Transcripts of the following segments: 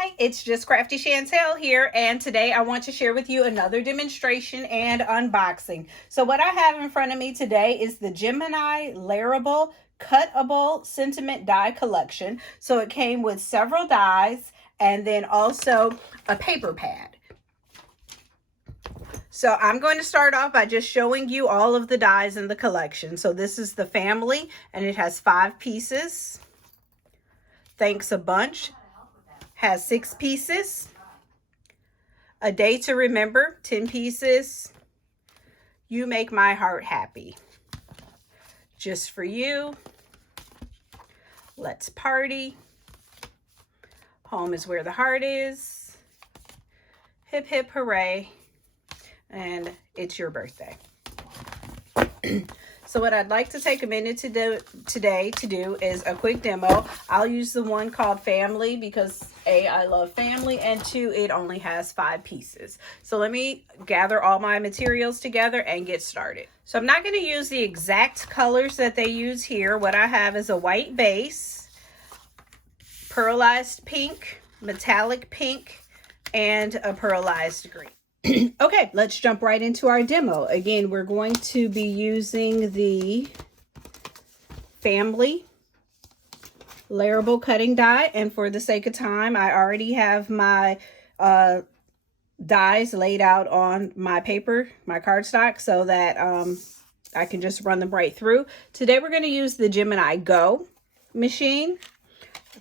Hi, it's just Crafty Chantel here, and today I want to share with you another demonstration and unboxing. So what I have in front of me today is the Gemini Layerable Cuttable Sentiment Die Collection. So it came with several dies and then also a paper pad. So I'm going to start off by just showing you all of the dies in the collection. So this is the family, and it has 5 pieces. Thanks a Bunch has 6 pieces. A Day to Remember, 10 pieces. You Make My Heart Happy, Just for You. Let's Party. Home is Where the Heart Is. Hip Hip Hooray. And It's Your Birthday. So what I'd like to take a minute to do today is a quick demo. I'll use the one called Family because A, I love family, and 2, it only has 5 pieces. So let me gather all my materials together and get started. So I'm not going to use the exact colors that they use here. What I have is a white base, pearlized pink, metallic pink, and a pearlized green. Okay, let's jump right into our demo. Again, we're going to be using the Family Layerable cutting die, and for the sake of time, I already have my dies laid out on my paper, my cardstock, so that I can just run them right through. Today we're going to use the Gemini Go machine.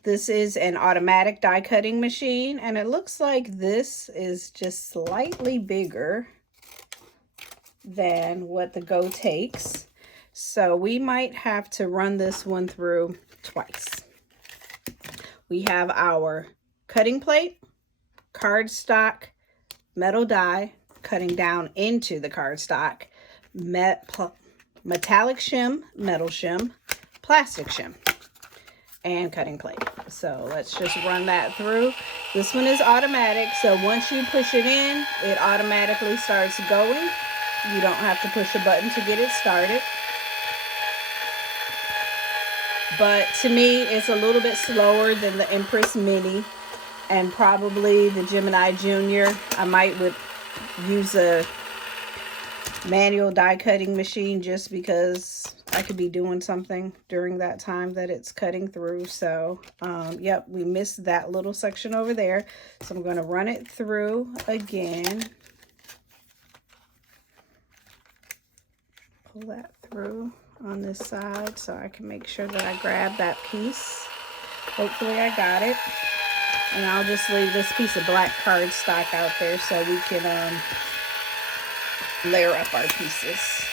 This is an automatic die cutting machine, and it looks like this is just slightly bigger than what the Go takes. So we might have to run this one through twice. We have our cutting plate, cardstock, metal die cutting down into the cardstock, metallic shim, metal shim, plastic shim, and cutting plate. So let's just run that through. This one is automatic, so once you push it in, it automatically starts going. You don't have to push a button to get it started. But to me, it's a little bit slower than the Empress Mini and probably the Gemini Junior. I might would use a manual die cutting machine just because I could be doing something during that time that it's cutting through. So yep, we missed that little section over there, so I'm going to run it through again. Pull that through on this side so I can make sure that I grab that piece. Hopefully I got it, and I'll just leave this piece of black cardstock out there so we can layer up our pieces.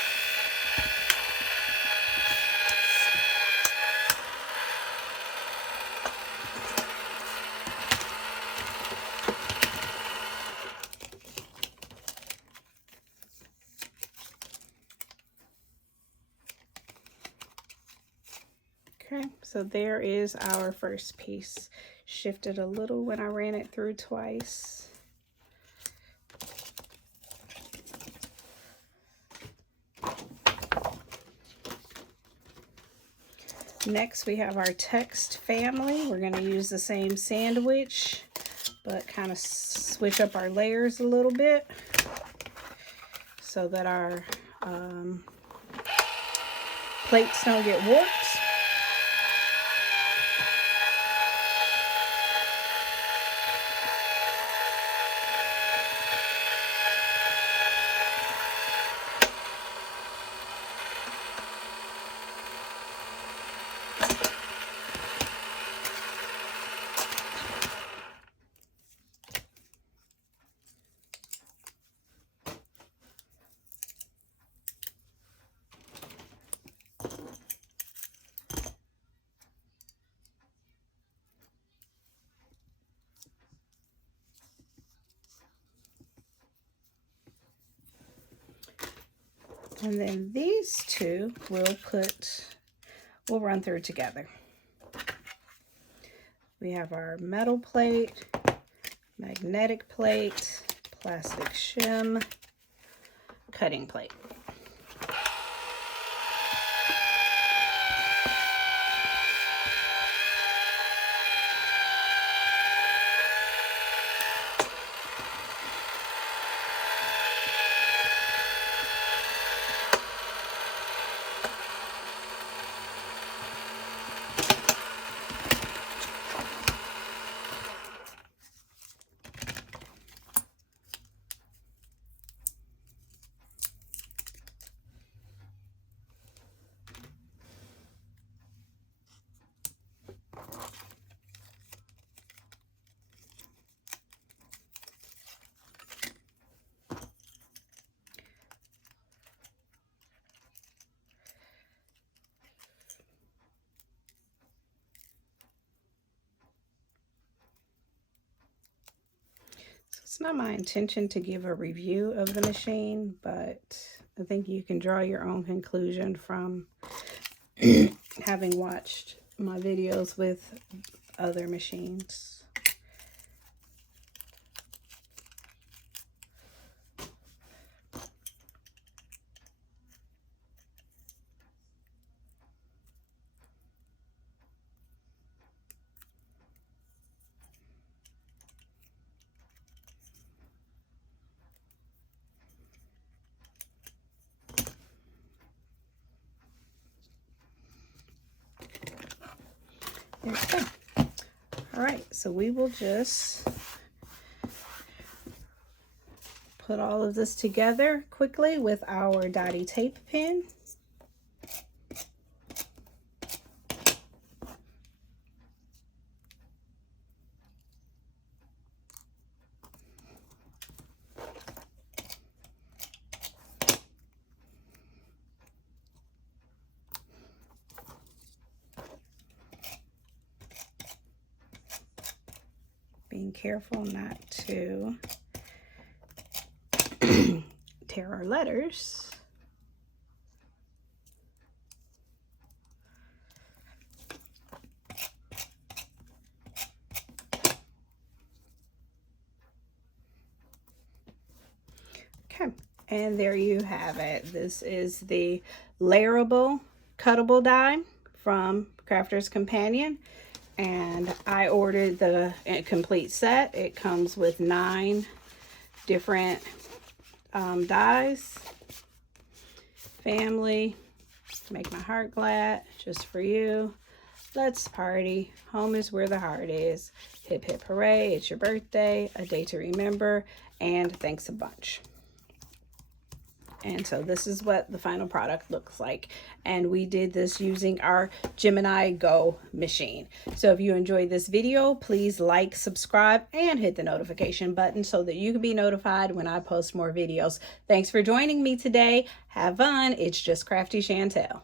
Okay, so there is our first piece. Shifted a little when I ran it through twice. Next, we have our text family. We're going to use the same sandwich, but kind of switch up our layers a little bit so that our plates don't get warped. And then these two we'll run through together. We have our metal plate, magnetic plate, plastic shim, cutting plate. It's not my intention to give a review of the machine, but I think you can draw your own conclusion from having watched my videos with other machines. There you go. All right, so we will just put all of this together quickly with our dotty tape pen. Being careful not to tear our letters. Okay, and there you have it. This is the Layerable cuttable die from Crafter's Companion. And I ordered the complete set. It comes with 9 different dies. Family, make my heart glad, just for you. Let's party. Home is where the heart is. Hip hip hooray, it's your birthday. A day to remember. And thanks a bunch. And so this is what the final product looks like. And we did this using our Gemini Go machine. So if you enjoyed this video, please like, subscribe, and hit the notification button so that you can be notified when I post more videos. Thanks for joining me today. Have fun. It's just Crafty Chantel.